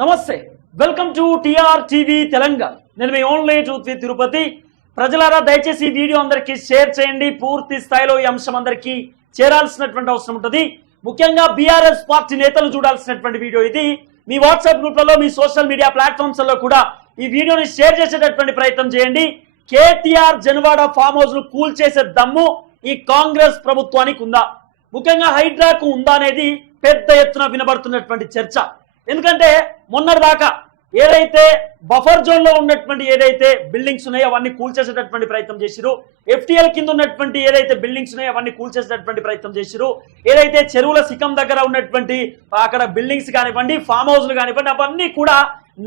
నమస్తే, welcome to TR TV Telangana. నేను మీ ఓన్లీ ట్రూత్ విత్ తిరుపతి. ప్రజలారా, దయచేసి ఈ వీడియో అందరికీ షేర్ చేయండి. పూర్తి స్థాయిలో ఈ అంశం అందరికీ చేరాల్సినటువంటి అవసరం ఉంటుంది. ముఖ్యంగా బీఆర్ఎస్ పార్టీ నేతలు చూడాల్సినటువంటి వీడియో ఇది. మీ వాట్సాప్ గ్రూప్లలో, మీ సోషల్ మీడియా ప్లాట్ఫామ్స్లో కూడా ఈ వీడియోని షేర్ చేసేటటువంటి ప్రయత్నం చేయండి. కేటీఆర్ జనవాడ ఫామ్ హౌస్ ను కూల్చేసే దమ్ము ఈ కాంగ్రెస్ ప్రభుత్వానికి ఉందా, ముఖ్యంగా హైడ్రాకు ఉందా అనేది పెద్ద ఎత్తున వినబడుతున్నటువంటి చర్చ. ఎందుకంటే మొన్నటిదాకా ఏదైతే బఫర్ జోన్ లో ఉన్నటువంటి ఏదైతే బిల్డింగ్స్ ఉన్నాయో అవన్నీ కూల్చేసేటటువంటి ప్రయత్నం చేసిరు. ఎఫ్టీఎల్ కింద ఉన్నటువంటి ఏదైతే బిల్డింగ్స్ ఉన్నాయో అవన్నీ కూల్చేసేటటువంటి ప్రయత్నం చేసిరు. ఏదైతే చెరువుల సికం దగ్గర ఉన్నటువంటి అక్కడ బిల్డింగ్స్ కానివ్వండి, ఫామ్ హౌస్లు కానివ్వండి, అవన్నీ కూడా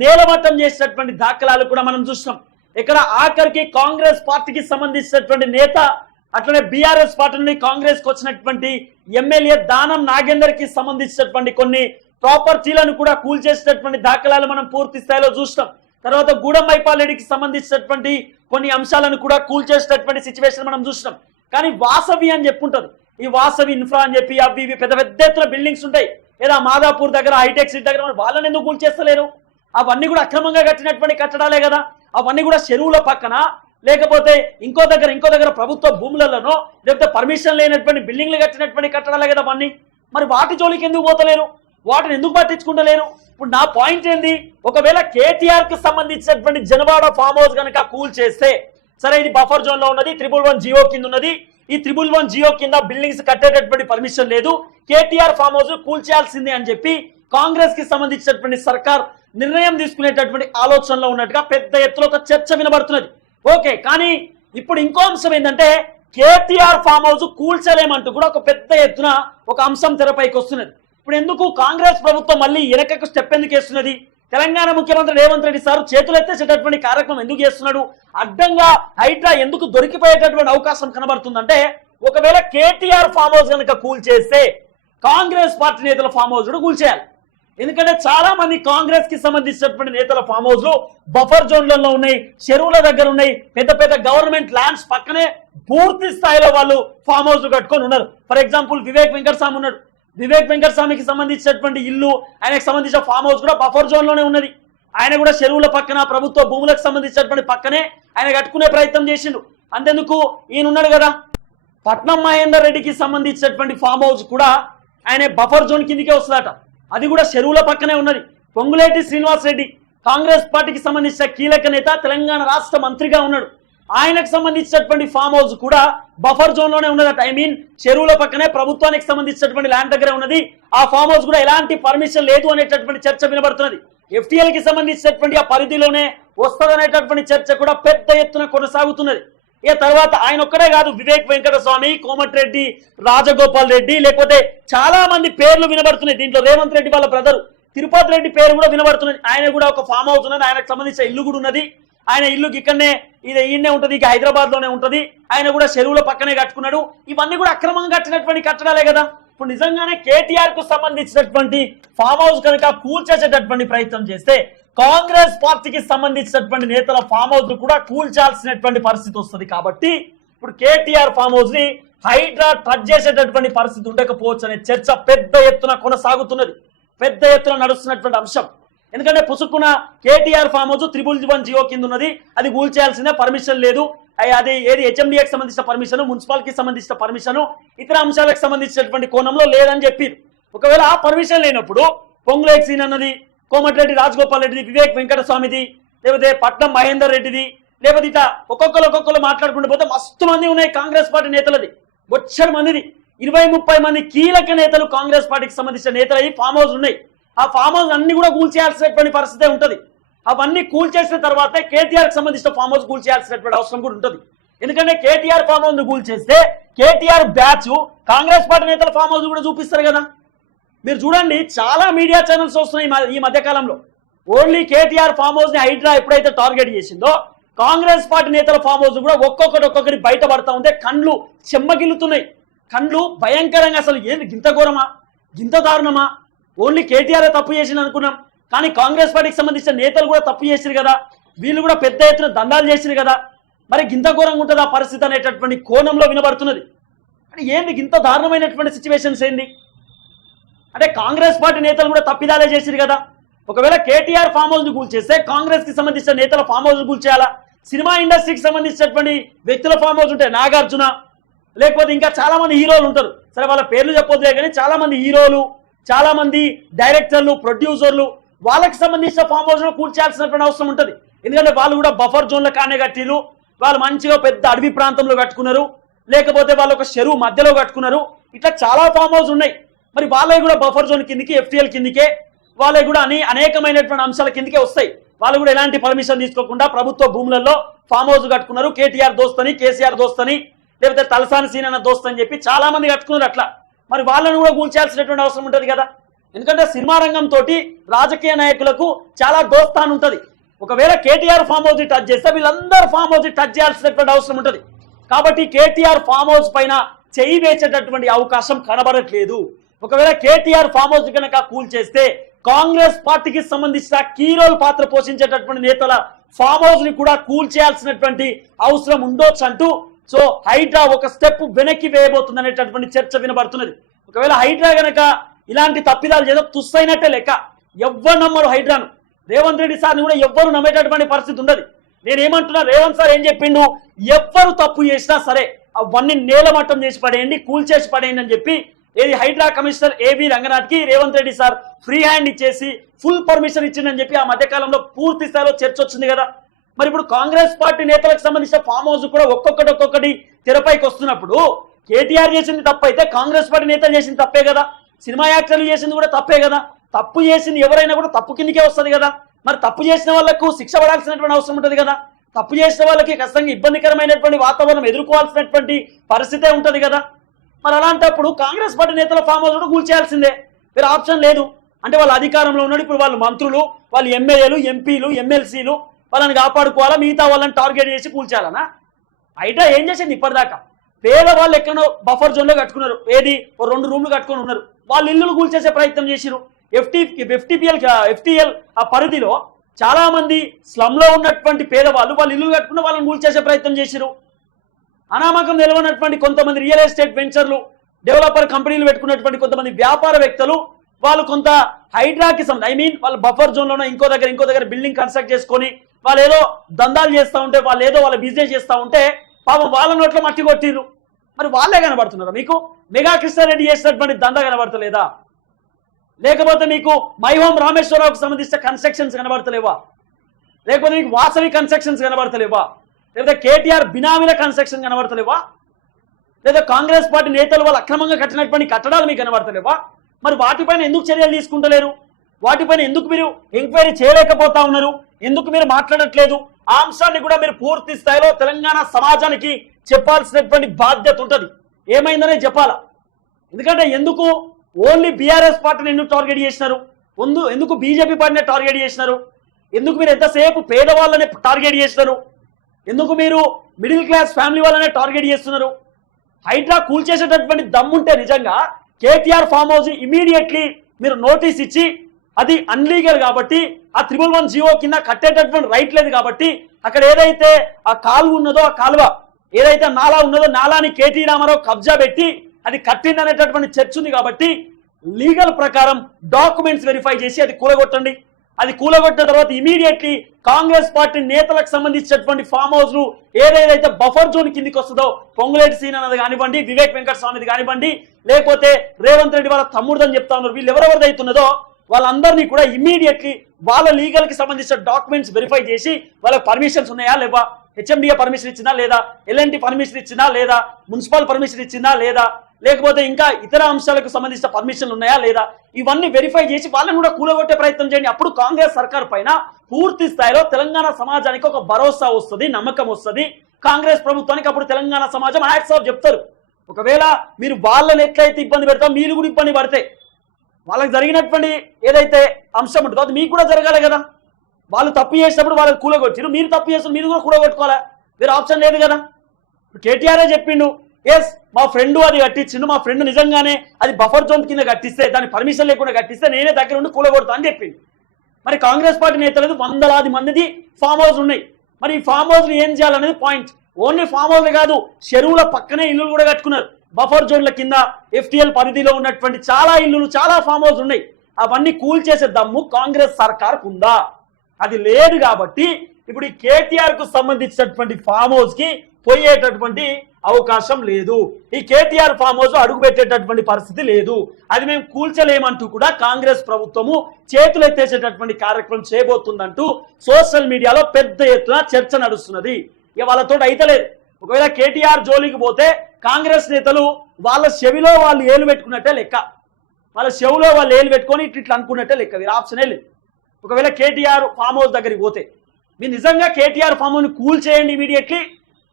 నేలమట్టం చేసేటటువంటి దాఖలాలు కూడా మనం చూస్తాం. ఇక్కడ ఆఖరికి కాంగ్రెస్ పార్టీకి సంబంధించినటువంటి నేత, అట్లనే బీఆర్ఎస్ పార్టీ నుండి కాంగ్రెస్ కు వచ్చినటువంటి ఎమ్మెల్యే దానం నాగేందర్ కి సంబంధించినటువంటి కొన్ని ప్రాపర్టీలను కూడా కూల్చేసేటటువంటి దాఖలాలు మనం పూర్తి స్థాయిలో చూస్తాం. తర్వాత గూడెం మైపాల్ రెడ్డికి సంబంధించినటువంటి కొన్ని అంశాలను కూడా కూల్చేసేటటువంటి సిచ్యువేషన్ మనం చూస్తాం. కానీ వాసవి అని చెప్పుంటారు, ఈ వాసవి ఇన్ఫ్రా అని చెప్పి అవి ఇవి పెద్ద పెద్ద ఎత్తున బిల్డింగ్స్ ఉంటాయి. లేదా మాదాపూర్ దగ్గర, హైటెక్ సిటీ దగ్గర, వాళ్ళని ఎందుకు కూల్చేస్తలేరు? అవన్నీ కూడా అక్రమంగా కట్టినటువంటి కట్టడాలే కదా. అవన్నీ కూడా చెరువుల పక్కన, లేకపోతే ఇంకో దగ్గర ప్రభుత్వ భూములలోనో, లేకపోతే పర్మిషన్ లేనటువంటి బిల్డింగ్లు కట్టినటువంటి కట్టడాలే కదా అవన్నీ. మరి వాటి జోలికి ఎందుకు పోతలేరు? వాటిని ఎందుకు పట్టించుకుంటలేరు? ఇప్పుడు నా పాయింట్ ఏంది, ఒకవేళ కేటీఆర్ కు సంబంధించినటువంటి జనవాడ ఫామ్ హౌస్ కనుక కూల్ చేస్తే, సరే ఇది బఫర్ జోన్ లో ఉన్నది, 111 జియో కింద ఉన్నది, ఈ 111 జియో కింద బిల్డింగ్స్ కట్టేటటువంటి పర్మిషన్ లేదు, కేటీఆర్ ఫామ్ హౌస్ కూల్ చేయాల్సిందే అని చెప్పి కాంగ్రెస్ కి సంబంధించినటువంటి సర్కార్ నిర్ణయం తీసుకునేటటువంటి ఆలోచనలో ఉన్నట్టుగా పెద్ద ఎత్తులో ఒక చర్చ వినబడుతున్నది. ఓకే, కానీ ఇప్పుడు ఇంకో అంశం ఏంటంటే, కేటీఆర్ ఫామ్ హౌస్ కూల్చలేమంటూ కూడా ఒక పెద్ద ఎత్తున ఒక అంశం తెరపైకి వస్తున్నది. ఇప్పుడు ఎందుకు కాంగ్రెస్ ప్రభుత్వం మళ్ళీ వెనకకు స్టెప్ ఎందుకు వేస్తున్నది? తెలంగాణ ముఖ్యమంత్రి రేవంత్ రెడ్డి సార్ చేతులెత్తేసేటటువంటి కార్యక్రమం ఎందుకు చేస్తున్నాడు? అడ్డంగా హైడ్రా ఎందుకు దొరికిపోయేటటువంటి అవకాశం కనబడుతుందంటే, ఒకవేళ కేటీఆర్ ఫామ్ హౌస్ కనుక కూల్ చేస్తే కాంగ్రెస్ పార్టీ నేతల ఫామ్ హౌస్ కూడా కూల్ చేయాలి. ఎందుకంటే చాలా మంది కాంగ్రెస్ కి సంబంధించినటువంటి నేతల ఫామ్ హౌస్లు బఫర్ జోన్లలో ఉన్నాయి, చెరువుల దగ్గర ఉన్నాయి, పెద్ద పెద్ద గవర్నమెంట్ ల్యాండ్స్ పక్కనే పూర్తి స్థాయిలో వాళ్ళు ఫామ్ హౌస్ కట్టుకొని ఉన్నారు. ఫర్ ఎగ్జాంపుల్ వివేక్ వెంకటస్వామి ఉన్నాడు. వివేక్ వెంకటస్వామికి సంబంధించినటువంటి ఇల్లు, ఆయనకు సంబంధించిన ఫామ్ హౌస్ కూడా బఫర్ జోన్ లోనే ఉన్నది. ఆయన కూడా చెరువుల పక్కన, ప్రభుత్వ భూములకు సంబంధించినటువంటి పక్కనే ఆయన కట్టుకునే ప్రయత్నం చేసిండు. అంతెందుకు, ఈయన ఉన్నాడు కదా పట్నం మహేందర్ రెడ్డికి సంబంధించినటువంటి ఫామ్ హౌస్ కూడా ఆయన బఫర్ జోన్ కిందికే వస్తుందట. అది కూడా చెరువుల పక్కనే ఉన్నది. పొంగులేటి శ్రీనివాస్ రెడ్డి కాంగ్రెస్ పార్టీకి సంబంధించిన కీలక నేత, తెలంగాణ రాష్ట్ర మంత్రిగా ఉన్నాడు. ఆయనకు సంబంధించినటువంటి ఫామ్ హౌస్ కూడా బఫర్ జోన్ లోనే ఉన్నదట. ఐ మీన్ చెరువుల పక్కనే ప్రభుత్వానికి సంబంధించినటువంటి ల్యాండ్ దగ్గరే ఉన్నది. ఆ ఫామ్ హౌస్ కూడా ఎలాంటి పర్మిషన్ లేదు అనేటటువంటి చర్చ వినబడుతున్నది. ఎఫ్టీఎల్ కి సంబంధించినటువంటి ఆ పరిధిలోనే వస్తుందనేటటువంటి చర్చ కూడా పెద్ద ఎత్తున కొనసాగుతున్నది. ఇక తర్వాత ఆయన ఒక్కడే కాదు, వివేక్ వెంకటస్వామి, కోమటిరెడ్డి రాజగోపాల్ రెడ్డి, లేకపోతే చాలా మంది పేర్లు వినబడుతున్నాయి. దీంట్లో రేవంత్ రెడ్డి వాళ్ళ బ్రదర్ తిరుపతి రెడ్డి పేరు కూడా వినబడుతున్నది. ఆయన కూడా ఒక ఫామ్ హౌస్ ఉన్నది, ఆయనకు సంబంధించిన ఇల్లు కూడా ఉన్నది. ఆయన ఇల్లుకి ఇక్కడనే ఈయనే ఉంటుంది, ఇక హైదరాబాద్ లోనే ఉంటుంది. ఆయన కూడా చెరువుల పక్కనే కట్టుకున్నాడు. ఇవన్నీ కూడా అక్రమంగా కట్టినటువంటి కట్టడాలే కదా. ఇప్పుడు నిజంగానే కేటీఆర్ కు సంబంధించినటువంటి ఫామ్ హౌస్ కనుక కూల్చేసేటటువంటి ప్రయత్నం చేస్తే, కాంగ్రెస్ పార్టీకి సంబంధించినటువంటి నేతల ఫామ్ హౌస్ కూడా కూల్చాల్సినటువంటి పరిస్థితి వస్తుంది. కాబట్టి ఇప్పుడు కేటీఆర్ ఫామ్ హౌస్ ని హైడ్రా టచ్ చేసేటటువంటి పరిస్థితి ఉండకపోవచ్చు అనే చర్చ పెద్ద ఎత్తున కొనసాగుతున్నది, పెద్ద ఎత్తున నడుస్తున్నటువంటి అంశం. ఎందుకంటే పుసుక్కున కేటీఆర్ ఫామ్ హౌస్ 111 జియో కింద ఉన్నది, అది కూల్చేయాల్సిందే, పర్మిషన్ లేదు. అది ఏది హెచ్ఎండిఏకి సంబంధించిన పర్మిషన్, మున్సిపాలిటీకి సంబంధించిన పర్మిషన్, ఇతర అంశాలకు సంబంధించినటువంటి కోణంలో లేదని చెప్పి, ఒకవేళ ఆ పర్మిషన్ లేనప్పుడు పొంగులేటి సీన్ అన్నది, కోమటిరెడ్డి రాజగోపాల్ రెడ్డిది, వివేక్ వెంకటస్వామిది, లేకపోతే పట్నం మహేందర్ రెడ్డిది, లేకపోతే ఇట్లా ఒక్కొక్కరు మాట్లాడుకుంటూ పోతే మస్తు మంది ఉన్నాయి కాంగ్రెస్ పార్టీ నేతలది, బొచ్చడి మందిది, 20-30 మంది కీలక నేతలు కాంగ్రెస్ పార్టీకి సంబంధించిన నేతలు ఈ ఫామ్ హౌస్ ఉన్నాయి. ఆ ఫామ్ హౌస్ అన్ని కూడా కూల్చేయాల్సినటువంటి పరిస్థితి ఉంటుంది. అవన్నీ కూల్చేసిన తర్వాతే కేటీఆర్ కి సంబంధించిన ఫామ్ హౌస్ కూల్చేయాల్సినటువంటి అవసరం కూడా ఉంటుంది. ఎందుకంటే కేటీఆర్ ఫామ్ హౌస్ కూల్చేస్తే కేటీఆర్ బ్యాచ్ కాంగ్రెస్ పార్టీ నేతల ఫామ్ హౌస్ కూడా చూపిస్తారు కదా. మీరు చూడండి, చాలా మీడియా ఛానల్స్ వస్తున్నాయి ఈ మధ్య కాలంలో. ఓన్లీ కేటీఆర్ ఫామ్ హౌస్ ని హైడ్రా ఎప్పుడైతే టార్గెట్ చేసిందో, కాంగ్రెస్ పార్టీ నేతల ఫామ్ హౌస్ కూడా ఒక్కొక్కటి బయటపడతా ఉంటే కళ్ళు చెమ్మగిల్లుతున్నాయి. కళ్ళు భయంకరంగా, అసలు ఏంది గింత ఘోరమా, గింత దారుణమా? ఓన్లీ కేటీఆర్ తప్పు చేసింది అనుకున్నాం, కానీ కాంగ్రెస్ పార్టీకి సంబంధించిన నేతలు కూడా తప్పు చేసిరు కదా, వీళ్ళు కూడా పెద్ద ఎత్తున దండాలు చేసిరు కదా. మరి గింత ఘోరంగా ఉంటుంది ఆ పరిస్థితి అనేటటువంటి కోణంలో వినబడుతున్నది. అంటే ఏంది గింత దారుణమైనటువంటి సిచ్యువేషన్స్ ఏంది అంటే, కాంగ్రెస్ పార్టీ నేతలు కూడా తప్పిదాలే చేసిరు కదా. ఒకవేళ కేటీఆర్ ఫామ్ హౌస్ ని కూల్చేస్తే కాంగ్రెస్ కి సంబంధించిన నేతల ఫామ్ హౌస్ కూల్చేయాలా? సినిమా ఇండస్ట్రీకి సంబంధించినటువంటి వ్యక్తుల ఫామ్ హౌస్ ఉంటాయి, నాగార్జున లేకపోతే ఇంకా చాలా మంది హీరోలు ఉంటారు. సరే వాళ్ళ పేర్లు చెప్పొద్దులే కానీ చాలా మంది హీరోలు, చాలా మంది డైరెక్టర్లు, ప్రొడ్యూసర్లు, వాళ్ళకి సంబంధించిన ఫామ్ హౌస్ లో కూల్చేయాల్సినటువంటి అవసరం ఉంటుంది. ఎందుకంటే వాళ్ళు కూడా బఫర్ జోన్ల కానే కట్టిరు, వాళ్ళు మంచిగా పెద్ద అడవి ప్రాంతంలో కట్టుకున్నారు, లేకపోతే వాళ్ళు ఒక చెరువు మధ్యలో కట్టుకున్నారు. ఇట్లా చాలా ఫామ్ హౌస్ ఉన్నాయి. మరి వాళ్ళవి కూడా బఫర్ జోన్ కిందికి, ఎఫ్టీఎల్ కిందికే, వాళ్ళవి కూడా అనేకమైనటువంటి అంశాల కిందికే వస్తాయి. వాళ్ళు కూడా ఎలాంటి పర్మిషన్ తీసుకోకుండా ప్రభుత్వ భూములలో ఫామ్ హౌస్ కట్టుకున్నారు. కేటీఆర్ దోస్తని, కేసీఆర్ దోస్తని, లేకపోతే తలసాని సీనన్న దోస్త్ అని చెప్పి చాలా మంది కట్టుకున్నారు. అట్లా మరి వాళ్ళని కూడా కూల్చాల్సినటువంటి అవసరం ఉంటుంది కదా. ఎందుకంటే సినిమా రంగం తోటి రాజకీయ నాయకులకు చాలా దోస్తాన్ ఉంటుంది. ఒకవేళ కేటీఆర్ ఫామ్ హౌస్ టచ్ చేస్తే వీళ్ళందరూ ఫామ్ హౌస్ టచ్ చేయాల్సినటువంటి అవసరం ఉంటుంది. కాబట్టి కేటీఆర్ ఫామ్ హౌస్ పైన చేయి వేసేటటువంటి అవకాశం కనబడట్లేదు. ఒకవేళ కేటీఆర్ ఫామ్ హౌస్ కనుక కూల్చేస్తే కాంగ్రెస్ పార్టీకి సంబంధించిన కీరోల్ పాత్ర పోషించేటటువంటి నేతల ఫామ్ హౌస్ ని కూడా కూల్చేయాల్సినటువంటి అవసరం ఉండొచ్చు అంటూ సో హైడ్రా ఒక స్టెప్ వెనక్కి వేయబోతుంది అనేటటువంటి చర్చ వినబడుతున్నది. ఒకవేళ హైడ్రా గనక ఇలాంటి తప్పిదాలు చేస్తే తుస్సైనట్టే లెక్క. ఎవ్వరు నమ్మరు హైడ్రాను. రేవంత్ రెడ్డి సార్ని కూడా ఎవ్వరు నమ్మేటటువంటి పరిస్థితి ఉండదు. నేనేమంటున్నా, రేవంత్ సార్ ఏం చెప్పిండు, ఎవ్వరు తప్పు చేసినా సరే అవన్నీ నేలమట్టం చేసి పడేయండి, కూల్చేసి పడేయండి అని చెప్పి ఏది హైడ్రా కమిషనర్ ఏవి రంగనాథ్కి Revanth Reddy sir free hand ఇచ్చేసి ఫుల్ పర్మిషన్ ఇచ్చిందని చెప్పి ఆ మధ్యకాలంలో పూర్తి స్థాయిలో చర్చ వచ్చింది కదా. మరి ఇప్పుడు కాంగ్రెస్ పార్టీ నేతలకు సంబంధించిన ఫామ్ హౌస్ కూడా ఒక్కొక్కటి తెరపైకి వస్తున్నప్పుడు కేటీఆర్ చేసింది తప్పు అయితే కాంగ్రెస్ పార్టీ నేతలు చేసింది తప్పే కదా. సినిమా యాక్టర్లు చేసింది కూడా తప్పే కదా. తప్పు చేసింది ఎవరైనా కూడా తప్పు కిందకే వస్తుంది కదా. మరి తప్పు చేసిన వాళ్ళకు శిక్ష పడాల్సినటువంటి అవసరం ఉంటుంది కదా. తప్పు చేసిన వాళ్ళకి ఖచ్చితంగా ఇబ్బందికరమైనటువంటి వాతావరణం ఎదుర్కోవాల్సినటువంటి పరిస్థితే ఉంటుంది కదా. మరి అలాంటప్పుడు కాంగ్రెస్ పార్టీ నేతల ఫామ్ హౌస్ కూడా కూల్చేయాల్సిందే, వేరే ఆప్షన్ లేదు. అంటే వాళ్ళ అధికారంలో ఉన్నాడు, ఇప్పుడు వాళ్ళు మంత్రులు, వాళ్ళు ఎమ్మెల్యేలు, ఎంపీలు, ఎమ్మెల్సీలు, వాళ్ళని కాపాడుకోవాలా, మిగతా వాళ్ళని టార్గెట్ చేసి కూల్చేయాలనా? హైడ్రా ఏం చేసింది ఇప్పటిదాకా? పేదవాళ్ళు ఎక్కడో బఫర్ జోన్లో కట్టుకున్నారు, ఏది ఓ 2 రూమ్లు కట్టుకొని ఉన్నారు, వాళ్ళు ఇల్లులు కూల్చేసే ప్రయత్నం చేసిరు. ఎఫ్టీఎల్ ఆ పరిధిలో చాలా మంది స్లమ్ లో ఉన్నటువంటి పేదవాళ్ళు వాళ్ళు ఇల్లు కట్టుకున్న వాళ్ళని కూల్చేసే ప్రయత్నం చేసిరు. అనామకం నిలవనటువంటి కొంతమంది రియల్ ఎస్టేట్ వెంచర్లు, డెవలపర్ కంపెనీలు పెట్టుకున్నటువంటి కొంతమంది వ్యాపార వ్యక్తులు వాళ్ళు కొంత హైడ్రాకి వాళ్ళ బఫర్ జోన్ లోనే ఇంకో దగ్గర బిల్డింగ్ కన్స్ట్రక్ట్ చేసుకొని వాళ్ళు ఏదో దందాలు చేస్తూ ఉంటే, వాళ్ళు ఏదో వాళ్ళ బిజినెస్ చేస్తూ ఉంటే పాపం వాళ్ళ నోట్లో మట్టి కొట్టిర్రు. మరి వాళ్ళే కనబడుతున్నారు మీకు? మెగా కృష్ణారెడ్డి చేసినటువంటి దందా కనబడతలేదా? లేకపోతే మీకు మై హోమ్ రామేశ్వరరావుకు సంబంధించిన కన్స్ట్రక్షన్స్ కనబడతలేవా? లేకపోతే మీకు వాసవి కన్స్ట్రక్షన్స్ కనబడతలేవా? లేకపోతే కేటీఆర్ బినామీల కన్స్ట్రక్షన్ కనబడతలేవా? లేదా కాంగ్రెస్ పార్టీ నేతలు వాళ్ళు అక్రమంగా కట్టినటువంటి కట్టడాలు మీకు కనబడతలేవా? మరి వాటిపైన ఎందుకు చర్యలు తీసుకుంటలేరు? వాటిపైన ఎందుకు మీరు ఎంక్వైరీ చేయలేకపోతా ఉన్నారు? ఎందుకు మీరు మాట్లాడట్లేదు? ఆ అంశాన్ని కూడా మీరు పూర్తి స్థాయిలో తెలంగాణ సమాజానికి చెప్పాల్సినటువంటి బాధ్యత ఉంటుంది. ఏమైందనే చెప్పాలా. ఎందుకంటే ఎందుకు ఓన్లీ బీఆర్ఎస్ పార్టీని ఎందుకు టార్గెట్ చేసినారు? ఎందుకు బీజేపీ పార్టీని టార్గెట్ చేసినారు? ఎందుకు మీరు ఎంతసేపు పేదవాళ్ళనే టార్గెట్ చేస్తున్నారు? ఎందుకు మీరు మిడిల్ క్లాస్ ఫ్యామిలీ వాళ్ళనే టార్గెట్ చేస్తున్నారు? హైడ్రా కూల్చేసేటటువంటి దమ్ముంటే నిజంగా కేటీఆర్ ఫామ్ హౌస్ ఇమీడియట్లీ మీరు నోటీస్ ఇచ్చి, అది అన్లీగల్ కాబట్టి ఆ 311 జీవో కింద కట్టేటటువంటి రైట్ లేదు కాబట్టి అక్కడ ఏదైతే ఆ కాలువ ఉన్నదో, ఆ కాలువ ఏదైతే నాలా ఉన్నదో నాలాని కేటీ రామారావు కబ్జా పెట్టి అది కట్టింది అనేటటువంటి చర్చ ఉంది కాబట్టి లీగల్ ప్రకారం డాక్యుమెంట్స్ వెరిఫై చేసి అది కూలగొట్టండి. అది కూలగొట్టిన తర్వాత ఇమీడియట్లీ కాంగ్రెస్ పార్టీ నేతలకు సంబంధించినటువంటి ఫామ్ హౌస్ లు ఏదైతే బఫర్ జోన్ కిందికి వస్తుందో, పొంగులేటి సీన్ అన్నది కానివ్వండి, వివేక్ వెంకట స్వామిది కానివ్వండి, లేకపోతే రేవంత్ రెడ్డి వాళ్ళ తమ్ముడుదని చెప్తా ఉన్నారు, వీళ్ళు ఎవరెవరిది అవుతున్నదో వాళ్ళందరినీ కూడా ఇమీడియట్లీ వాళ్ళ లీగల్ కి సంబంధించిన డాక్యుమెంట్స్ వెరిఫై చేసి వాళ్ళకి పర్మిషన్స్ ఉన్నాయా లేవా, హెచ్ఎండిఏ పర్మిషన్ ఇచ్చిందా లేదా, ఎల్ఎన్టీ పర్మిషన్ ఇచ్చిందా లేదా, మున్సిపల్ పర్మిషన్ ఇచ్చిందా లేదా, లేకపోతే ఇంకా ఇతర అంశాలకు సంబంధించిన పర్మిషన్లు ఉన్నాయా లేదా, ఇవన్నీ వెరిఫై చేసి వాళ్ళని కూడా కూలగొట్టే ప్రయత్నం చేయండి. అప్పుడు కాంగ్రెస్ సర్కార్ పైన పూర్తి స్థాయిలో తెలంగాణ సమాజానికి ఒక భరోసా వస్తుంది, నమ్మకం వస్తుంది. కాంగ్రెస్ ప్రభుత్వానికి అప్పుడు తెలంగాణ సమాజం హ్యాట్స్ ఆఫ్ చెప్తారు. ఒకవేళ మీరు వాళ్ళని ఎట్లయితే ఇబ్బంది పెడతారో మీరు కూడా ఇబ్బంది పడితే వాళ్ళకి జరిగినటువంటి ఏదైతే అంశం ఉంటుందో అది మీకు కూడా జరగాలి కదా. వాళ్ళు తప్పు చేసినప్పుడు వాళ్ళకి కూలగొట్టారు, మీరు తప్పు చేసిన మీరు కూడా కూలగొట్టుకోవాలా, వేరే ఆప్షన్ లేదు కదా. కేటీఆర్ చెప్పిండు, ఎస్ మా ఫ్రెండ్ అది కట్టించిండు, మా ఫ్రెండ్ నిజంగానే అది బఫర్ జోన్ కింద కట్టిస్తే, దాని పర్మిషన్ లేకుండా కట్టిస్తే నేనే దగ్గర ఉండి కూలగొడతా అని చెప్పిండు. మరి కాంగ్రెస్ పార్టీ నేతలకు వందలాది మందిది ఫామ్ హౌస్ ఉన్నాయి. మరి ఈ ఫామ్ హౌస్ ఏం చేయాలనేది పాయింట్. ఓన్లీ ఫామ్ హౌస్ కాదు, చెరువుల పక్కనే ఇల్లులు కూడా కట్టుకున్నారు. బఫర్ జోన్ల కింద ఎఫ్టీఎల్ పరిధిలో ఉన్నటువంటి చాలా ఇల్లులు, చాలా ఫామ్ హౌస్ ఉన్నాయి. అవన్నీ కూల్చేసే దమ్ము కాంగ్రెస్ సర్కార్కు ఉందా? అది లేదు. కాబట్టి ఇప్పుడు ఈ కేటీఆర్ కు సంబంధించినటువంటి ఫామ్ హౌస్ కి పోయేటటువంటి అవకాశం లేదు. ఈ కేటీఆర్ ఫామ్ హౌస్ అడుగు పెట్టేటటువంటి పరిస్థితి లేదు. అది మేము కూల్చలేమంటూ కూడా కాంగ్రెస్ ప్రభుత్వము చేతులు ఎత్తేసేటటువంటి కార్యక్రమం చేయబోతుందంటూ సోషల్ మీడియాలో పెద్ద ఎత్తున చర్చ నడుస్తున్నది. ఇక వాళ్ళతో అయితలేదు. ఒకవేళ కేటీఆర్ జోలికి పోతే కాంగ్రెస్ నేతలు వాళ్ళ చెవిలో వాళ్ళు ఏలు పెట్టుకున్నట్టే లెక్క. వాళ్ళ చెవిలో వాళ్ళు ఏలు పెట్టుకొని ఇట్లా అనుకున్నట్టే లెక్క. వీరు ఆప్షనే లేదు. ఒకవేళ కేటీఆర్ ఫామ్ హౌస్ దగ్గరికి పోతే మీరు నిజంగా కేటీఆర్ ఫామ్ హౌస్ కూల్ చేయండి ఇమీడియట్లీ.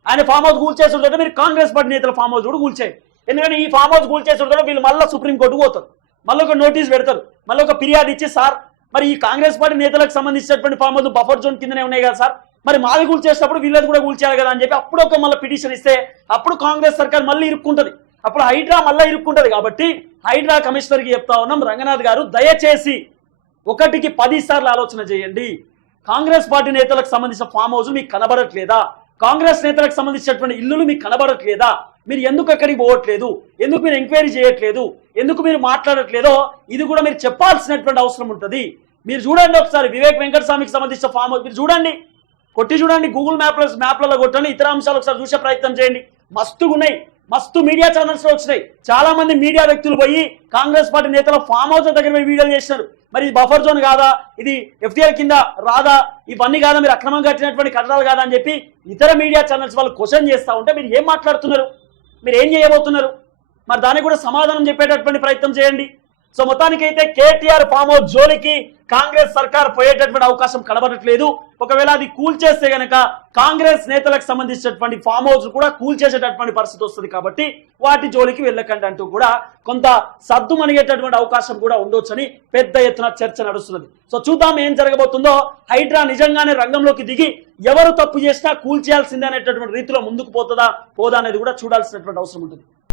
ఆయన ఫామ్ హౌస్ కూల్ చేసి ఉంటే మీరు కాంగ్రెస్ పార్టీ నేతల ఫామ్ హౌస్ కూడా కూల్ చేయండి. ఎందుకంటే ఈ ఫామ్ హౌస్ కూల్ చేసి ఉంటే వీళ్ళు మళ్ళీ సుప్రీంకోర్టుకు పోతారు, మళ్ళీ ఒక నోటీస్ పెడతారు, మళ్ళీ ఒక ఫిర్యాదు ఇచ్చి సార్ మరి ఈ కాంగ్రెస్ పార్టీ నేతలకు సంబంధించినటువంటి ఫామ్ హౌస్ బఫర్ జోన్ కిందనే ఉన్నాయి కదా సార్, మరి మాది కూల్ చేసేటప్పుడు వీళ్ళది కూడా కూల్ చేయాలి కదా అని చెప్పి అప్పుడు ఒక మళ్ళీ పిటిషన్ ఇస్తే అప్పుడు కాంగ్రెస్ సర్కార్ మళ్ళీ ఇరుక్కుంటది. అప్పుడు హైడ్రా మళ్ళీ ఇరుక్కుంటది. కాబట్టి హైడ్రా కమిషనర్కి చెప్తా ఉన్నాం, రంగనాథ్ గారు దయచేసి 1కి 10 సార్లు ఆలోచన చేయండి. కాంగ్రెస్ పార్టీ నేతలకు సంబంధించిన ఫామ్ హౌస్ మీకు కనబడట్లేదా? కాంగ్రెస్ నేతలకు సంబంధించినటువంటి ఇల్లులు మీకు కనబడట్లేదా? మీరు ఎందుకు అక్కడికి పోవట్లేదు? ఎందుకు మీరు ఎంక్వైరీ చేయట్లేదు? ఎందుకు మీరు మాట్లాడట్లేదో ఇది కూడా మీరు చెప్పాల్సినటువంటి అవసరం ఉంటుంది. మీరు చూడండి ఒకసారి వివేక్ వెంకటస్వామికి సంబంధించిన ఫామ్ హౌస్ మీరు చూడండి, కొట్టి చూడండి, గూగుల్ మ్యాప్లలో కొట్టండి, ఇతర అంశాలు ఒకసారి చూసే ప్రయత్నం చేయండి. మస్తుగా ఉన్నాయి, మస్తు మీడియా ఛానల్స్ లో వచ్చినాయి. చాలా మంది మీడియా వ్యక్తులు పోయి కాంగ్రెస్ పార్టీ నేతల ఫామ్ హౌస్ దగ్గర పోయి వీడియోలు చేస్తున్నారు. మరి ఇది బఫర్ జోన్ కాదా, ఇది ఎఫ్టీఆర్ కింద రాదా, ఇవన్నీ కాదా, మీరు అక్రమంగా కట్టినటువంటి కట్టడాలు కాదా అని చెప్పి ఇతర మీడియా ఛానల్స్ వాళ్ళు క్వశ్చన్ చేస్తూ ఉంటే మీరు ఏం మాట్లాడుతున్నారు? మీరు ఏం చేయబోతున్నారు? మరి దానికి కూడా సమాధానం చెప్పేటటువంటి ప్రయత్నం చేయండి. సో మొత్తానికైతే కేటీఆర్ ఫామ్ హౌస్ జోలికి కాంగ్రెస్ సర్కార్ పోయేటటువంటి అవకాశం కనబడట్లేదు. ఒకవేళ అది కూల్ చేస్తే గనక కాంగ్రెస్ నేతలకు సంబంధించినటువంటి ఫామ్ హౌస్ కూడా కూల్ చేసేటటువంటి పరిస్థితి వస్తుంది. కాబట్టి వాటి జోలికి వెళ్ళకండి అంటూ కూడా కొంత సద్దు మణిగేటటువంటి అవకాశం కూడా ఉండొచ్చని పెద్ద ఎత్తున చర్చ నడుస్తున్నది. సో చూద్దాం ఏం జరగబోతుందో. హైడ్రా నిజంగానే రంగంలోకి దిగి ఎవరు తప్పు చేసినా కూల్ చేయాల్సిందే అనేటటువంటి రీతిలో ముందుకు పోతుందా పోదా అనేది కూడా చూడాల్సినటువంటి అవసరం ఉంటుంది.